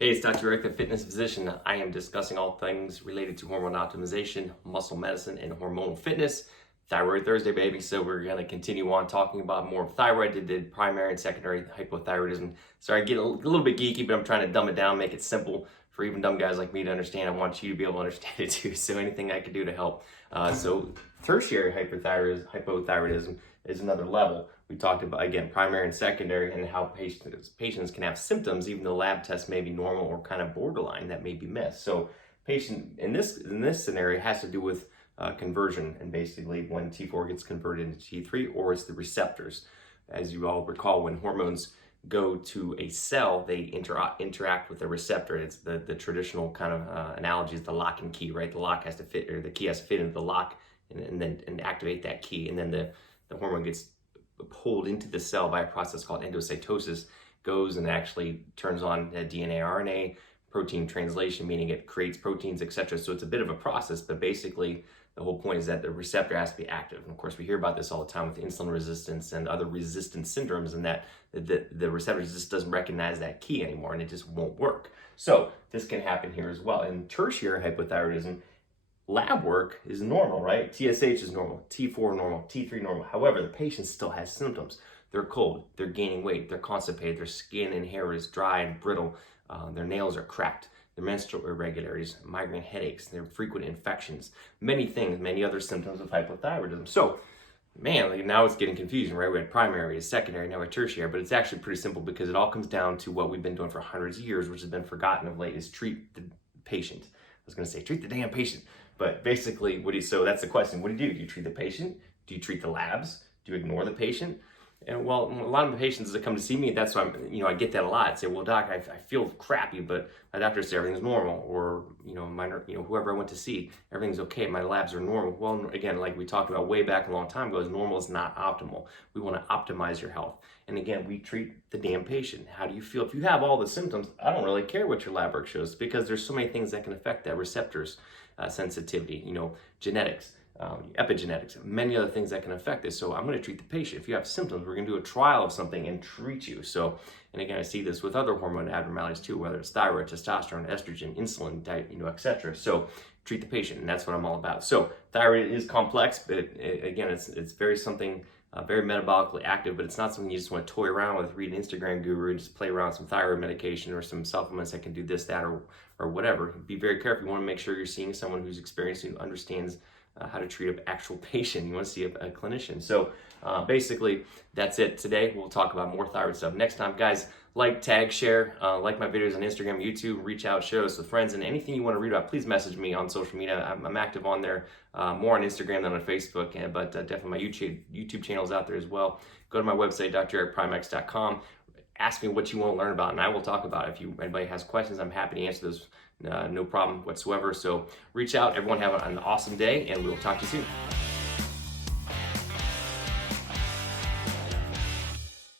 Hey, it's Dr. Eric, the fitness physician. I am discussing all things related to hormone optimization, muscle medicine, and hormonal fitness. Thyroid Thursday, baby. So we're going to continue on talking about more of thyroid. Did primary and secondary hypothyroidism. Sorry, I get a little bit geeky, but I'm trying to dumb it down, make it simple for even dumb guys like me to understand. I want you to be able to understand it too. So anything I can do to help. So tertiary hypothyroidism is another level. We talked about, again, primary and secondary, and how patients can have symptoms even though lab tests may be normal or kind of borderline that may be missed. So patient in this scenario has to do with conversion, and basically when T4 gets converted into T3, or it's the receptors. As you all recall, when hormones go to a cell, they interact with the receptor. It's the traditional kind of analogy is the lock and key, right? The lock has to fit, or the key has to fit into the lock and activate that key, and then the hormone gets pulled into the cell by a process called endocytosis, goes and actually turns on DNA, RNA, protein translation, meaning it creates proteins, etc. So it's a bit of a process, but basically the whole point is that the receptor has to be active. And of course, we hear about this all the time with insulin resistance and other resistance syndromes, and that the receptor just doesn't recognize that key anymore, and it just won't work. So this can happen here as well. In tertiary hypothyroidism, lab work is normal, right? TSH is normal, T4 normal, T3 normal. However, the patient still has symptoms. They're cold, they're gaining weight, they're constipated, their skin and hair is dry and brittle, their nails are cracked, their menstrual irregularities, migraine headaches, their frequent infections, many things, many other symptoms of hypothyroidism. So, man, like now it's getting confusing, right? We had primary, secondary, now we have tertiary, but it's actually pretty simple because it all comes down to what we've been doing for hundreds of years, which has been forgotten of late, is treat the patient. I was gonna say, treat the damn patient. But basically, so that's the question. What do? Do you treat the patient? Do you treat the labs? Do you ignore the patient? And well, a lot of the patients that come to see me, that's why I get that a lot. I say, well, doc, I feel crappy, but my doctor says everything's normal, or whoever I went to see, everything's okay. My labs are normal. Well, again, like we talked about way back a long time ago, is normal is not optimal. We want to optimize your health. And again, we treat the damn patient. How do you feel? If you have all the symptoms, I don't really care what your lab work shows, because there's so many things that can affect that: receptors, sensitivity, genetics, epigenetics, many other things that can affect this. So I'm going to treat the patient. If you have symptoms, we're going to do a trial of something and treat you. So, and again, I see this with other hormone abnormalities too, whether it's thyroid, testosterone, estrogen, insulin, diet, etc. So treat the patient, and that's what I'm all about. So thyroid is complex, but again, it's very something very metabolically active, but it's not something you just want to toy around with, read an Instagram guru and just play around with some thyroid medication or some supplements that can do this, that, or whatever. Be very careful. You want to make sure you're seeing someone who's experienced, who understands how to treat an actual patient. You want to see a clinician. So basically, that's it today. We'll talk about more thyroid stuff next time. Guys, like, tag, share, like my videos on Instagram, YouTube, reach out, share us with friends, and anything you want to read about, please message me on social media. I'm active on there, more on Instagram than on Facebook, but definitely my YouTube channel is out there as well. Go to my website, drericprimex.com. Ask me what you want to learn about, and I will talk about it. If anybody has questions, I'm happy to answer those. No problem whatsoever. So reach out. Everyone have an awesome day, and we'll talk to you soon.